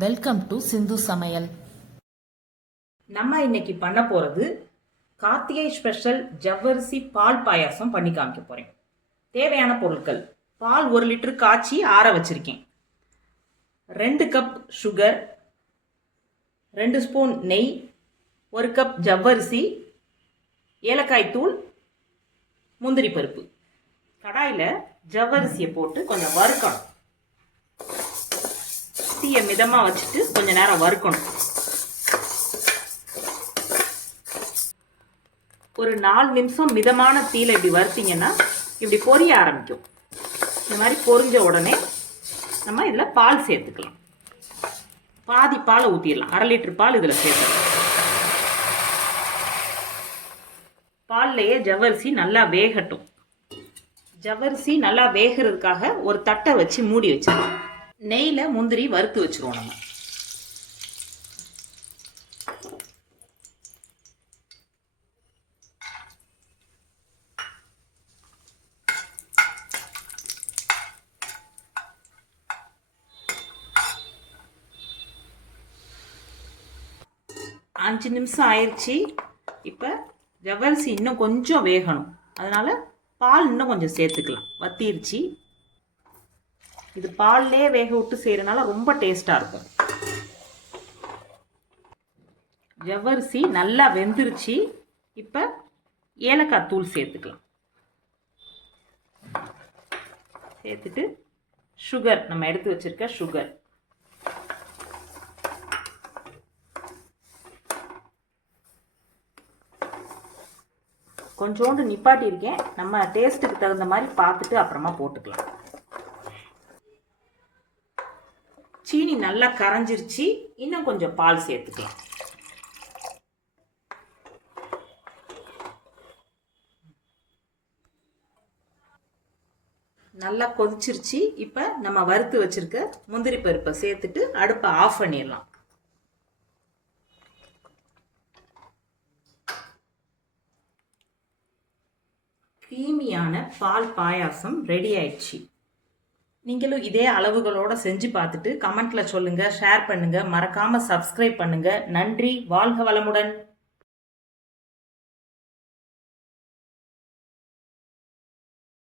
Welcome to சிந்து சமையல் நம்ம இன்னைக்கு பண்ண போகிறது கார்த்திகை ஸ்பெஷல் ஜவ்வரிசி பால் பாயாசம் பண்ணி காமிக்க போகிறேன் தேவையான பொருட்கள். பால் ஒரு லிட்டர் காய்ச்சி ஆற வச்சிருக்கேன். ரெண்டு கப் சுகர் ரெண்டு ஸ்பூன் நெய் ஒரு கப் ஜவ்வரிசி ஏலக்காய் தூள் முந்திரி பருப்பு. கடாயில் ஜவ்வரிசியை போட்டு கொஞ்சம் வறுக்கணும். தீயை மிதமாக வச்சுட்டு கொஞ்ச நேரம் வறுக்கணும். ஒரு நாலு நிமிஷம் மிதமான தீயில இப்படி வறுத்தீங்கன்னா இப்படி பொரிய ஆரம்பிக்கும். இந்த மாதிரி பொரிஞ்ச உடனே நம்ம இதில் பால் சேர்த்துக்கலாம். பாதி பாலை ஊற்றிடலாம் அரை லிட்டர் பால் இதில் சேர்த்துக்கலாம். பால்லையே ஜவ்வரிசி நல்லா வேகட்டும். ஜவ்வரிசி நல்லா வேகிறதுக்காக ஒரு தட்டை வச்சு மூடி வச்சிடலாம். நெய்யில் முந்திரி வறுத்து வச்சுருவோம் நம்ம. அஞ்சு நிமிஷம் ஆயிடுச்சு இப்போ ஜவ்வரிசி இன்னும் கொஞ்சம் வேகணும். அதனால் பால் இன்னும் கொஞ்சம் சேர்த்துக்கலாம். வத்திருச்சு. இது பால்லே வேக விட்டு செய்கிறனால ரொம்ப டேஸ்ட்டாக இருக்கும். ஜவ்வரிசி நல்லா வெந்துருச்சு. இப்போ ஏலக்காய் தூள் சேர்த்துக்கலாம். சேர்த்துட்டு சுகர் நம்ம எடுத்து வச்சிருக்க சுகர் கொஞ்சோண்டு நிப்பாட்டி இருக்கேன் நம்ம டேஸ்ட்டுக்கு தகுந்த மாதிரி பார்த்துட்டு அப்புறமா போட்டுக்கலாம். சீனி நல்லா கரைஞ்சிருச்சு. இன்னும் கொஞ்சம் பால் சேர்த்துக்கலாம். நல்லா கொதிச்சிருச்சு. இப்போ நம்ம வறுத்து வச்சிருக்க முந்திரி பருப்பை சேர்த்துட்டு அடுப்பை ஆஃப் பண்ணிடலாம். க்ரீமியான பால் பாயாசம் ரெடி ஆயிடுச்சு. நீங்களும் இதே அளவுகளோட செஞ்சு பார்த்துட்டு கமெண்ட்ல சொல்லுங்க ஷேர் பண்ணுங்க. மறக்காம சப்ஸ்கிரைப் பண்ணுங்க. நன்றி. வாழ்க வளமுடன்.